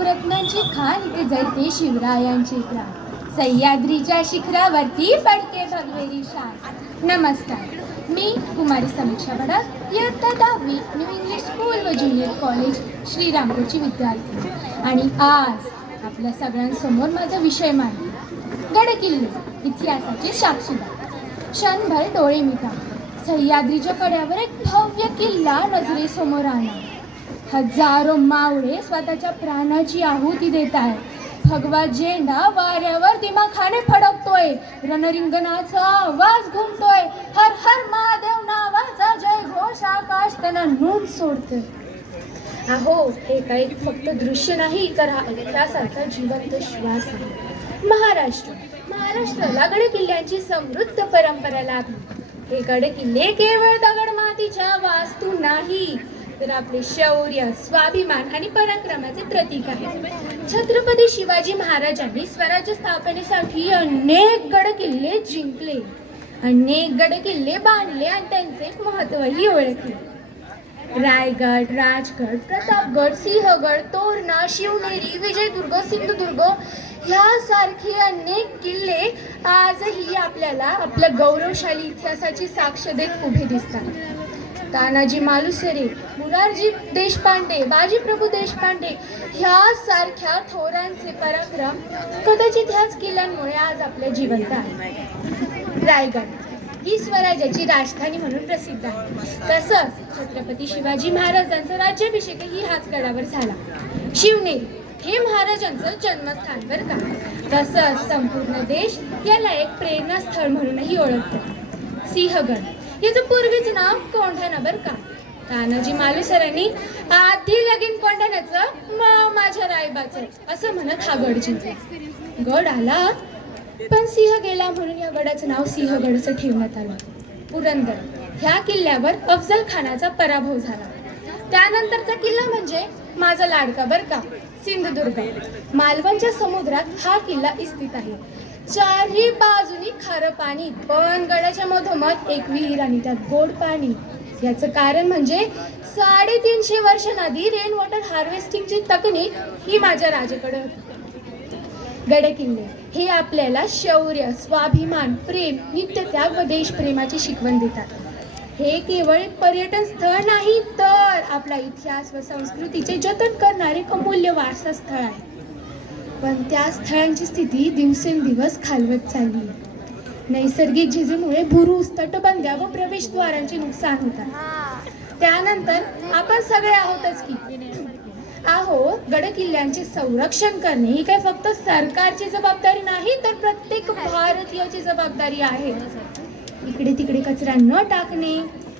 नवरत्नांची खान इथे जळते शिवरायांची प्राण. सह्याद्रीच्या शिखरावरती फडके भगवेरी शान. नमस्कार, मी कुमारी समीक्षा भडक, इयत्ता 10वी न्यू इंग्लिश स्कूल व ज्युनियर कॉलेज श्रीरामपूरची विद्यार्थी. आणि आज आपल्या सगळ्यांसमोर माझा विषय मांडला, गडकिल्ले इतिहासाचे साक्षीदार. क्षणभर डोळे मिटा. सह्याद्रीच्या कड्यावर एक भव्य किल्ला नजरेसमोर आणा. हजारो मावळे स्वतःच्या प्राणाची आहुती देत आहेत. भगवा झेंडा वाऱ्यावर दिमाखाने फडकतोय. रणरिंगणाचा आवाज घुमतोय. हर हर महादेव नावाचा जय घोष आकाश त्यांना नून सोडतोय. अहो, हे काही फक्त दृश्य नाही, तर हा इतिहासाचा जिवंत श्वास आहे. महाराष्ट्राला गडकिल्ल्यांची समृद्ध परंपरा लाभली. हे गडकिल्ले केवळ दगडमातीच्या वास्तू नाही, तर आपले शौर्य, स्वाभिमान आणि पराक्रमाचे प्रतीक आहे. छत्रपती शिवाजी महाराजांनी स्वराज्य स्थापनेसाठी अनेक गडकिल्ले जिंकले, अनेक गडकिल्ले बांधले आणि त्यांचे महत्त्वही ओळखले. रायगड, राजगड, प्रतापगड, सिंहगड, तोरणा, शिवनेरी, विजयदुर्ग, सिंधुदुर्ग यासारखे अनेक किल्ले आजही आपल्याला आपल्या गौरवशाली इतिहासाची साक्ष देत उभे दिसतात. तानाजी मालुसरे, मुरारजी देशपांडे, बाजीप्रभू देशपांडे ह्यासारख्या थोरांचे पराक्रम कदाचित ह्याच किल्ल्यांमुळे आज आपल्या जिवंत आहे. रायगड ही स्वराज्याची राजधानी म्हणून प्रसिद्ध आहे. तसंच छत्रपती शिवाजी महाराजांचा राज्याभिषेकही ह्याच गडावर झाला. शिवनेरी हे महाराजांचं जन्मस्थान बरं का. तसंच संपूर्ण देश याला एक प्रेरणास्थळ म्हणूनही ओळखतो. सिंहगड याचं पूर्वीचं नाव कोंढाणा बरं का. तानाजी मालुसरांनी आधी लगीन कोंढाण्याचं माझ्या रायबाचं असं म्हणत हा गड जिंकला. गड आला पण सिंह गेला म्हणून या गडाचं नाव सिंहगड असं ठेवण्यात आलं. पुरंदर ह्या किल्ल्यावर अफजल खानाचा पराभव झाला. त्यानंतरचा किल्ला म्हणजे माझा लाडका बरं का, सिंधुदुर्ग. मालवणच्या समुद्रात हा किल्ला स्थित आहे. चारही बाजूनी खारं पाणी, पण गडाच्या मधोमध एक विहीर आणि त्यात गोड पाणी. याचं कारण म्हणजे 350 वर्षांआधी रेन वॉटर हार्वेस्टिंगची तकनीक ही माझ्या राजाकडे होती. गडकिल्ले हे आपल्याला शौर्य, स्वाभिमान, प्रेम, नित्यत्याग व देशप्रेमाची शिकवण देतात. हे केवळ एक पर्यटन स्थळ नाही, तर आपला इतिहास व संस्कृतीचे जतन करणारे अमूल्य वारसा स्थळ आहे. पण त्या स्थळांची स्थिती दिवसेंदिवस खालवत चालली आहे. नैसर्गिक झिजेमुळे बुरुज, तटबंद्या व प्रवेशद्वारांचे नुकसान होतात. त्यानंतर आपण सगळे आहोतच की. गडकिल्ल्यांचे संरक्षण करणे ही काही फक्त सरकारची जबाबदारी नाही, तर प्रत्येक भारतीयाची जबाबदारी आहे. इकडे तिकडे कचरा न टाकणे,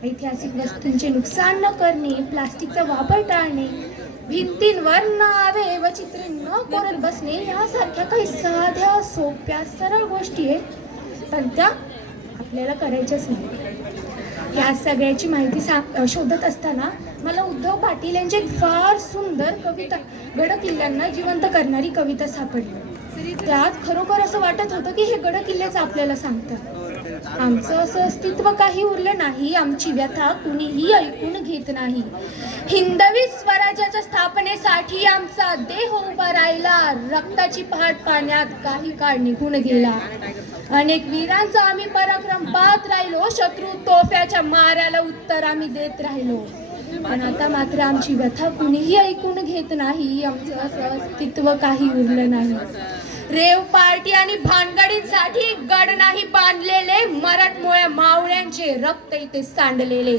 ऐतिहासिक वस्तूंचे नुकसान न करणे, प्लास्टिकचा वापर टाळणे, भिंतींवर नावे व चित्रे न कोरत बसणे यासारख्या काही साध्या सोप्या सरळ गोष्टी आहेत, पण त्या आपल्याला करायच्याच नाही. या सगळ्याची माहिती शोधत असताना मला उद्धव पाटील यांची एक फार सुंदर कविता, गडकिल्ल्यांना जिवंत करणारी कविता सापडली. त्यात खरोखर असं वाटत होतं की हे गडकिल्लेच आपल्याला सांगतात. आमचं असं अस्तित्व काही उरलं नाही, आमची व्यथा कुणीही ऐकून घेत नाही. हिंदवी स्वराज्याच्या स्थापनेसाठी आमचा देह उभा राहिला, रक्ताची पहाट पाण्यात काही काळ निघून गेला. अनेक वीरांचा आम्ही पराक्रम पाहत राहिलो, शत्रू तोफ्याच्या माऱ्याला उत्तर आम्ही देत राहिलो. पण आता मात्र आमची व्यथा कुणीही ऐकून घेत नाही, आमचं असं अस्तित्व काही उरलं नाही. रेव पार्टी आणि भानगडींसाठी गड नाही बांधलेले, मराठमोळ्या मावळ्यांचे रक्त इथे सांडलेले.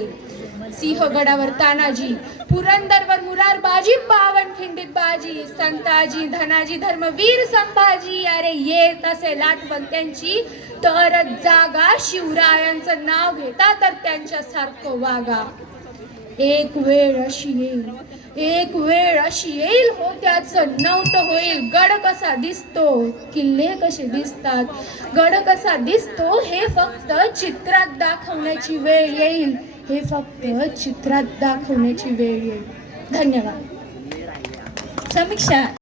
सिंहगडावर तानाजी, पुरंदरवर मुरारबाजी, पावनखिंडीत बाजी, संताजी, धनाजी, धर्मवीर संभाजी. अरे येत असेल आठवण त्यांची तर जागा, शिवरायांचं नाव घेता तर त्यांच्यासारखं वागा. एक वेळ अशी येईल हो त्याचं नव्हतं होईल. गड कसा दिसतो, किल्ले कसे दिसतात, गड कसा दिसतो हे फक्त चित्रात दाखवण्याची वेळ येईल. हे फक्त चित्रात दाखवण्याची वेळ येईल. धन्यवाद. समीक्षा.